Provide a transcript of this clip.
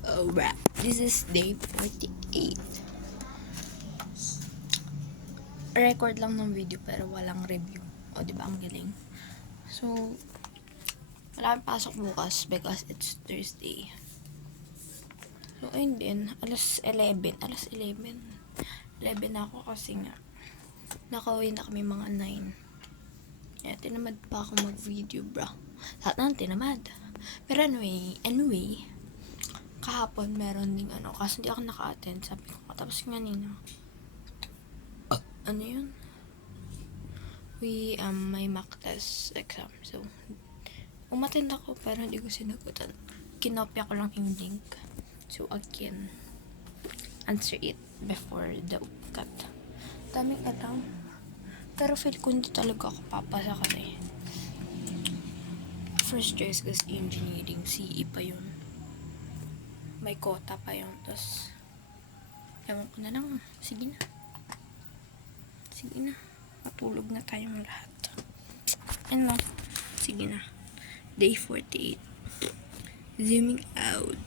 Alright, this is day 48. Record lang ng video pero walang review. O, diba ang galing? So, wala akong pasok bukas because it's Thursday. So, ayun din. Alas 11 na ako kasi nga nakauwi na kami mga 9. Kaya tinamad pa ako mag-video, bro. Lahat na tinamad. Pero anyway, kahapon meron ding kasi hindi ako naka-attend. Sabi ko, tapos nga nina. Ano yun? May mock test exam. So, umattend ako pero hindi ko sinagutan. Kinopya ko lang yung link. So, again, answer it before the cut. Daming alam. Pero feel ko hindi talaga ako papasa kasi first choice kasi engineering, CE pa yun. May quota pa yun. Tapos, ewan ko na lang. Sige na. Matulog na tayong lahat. Ano? Sige na. Day 48. Zooming out.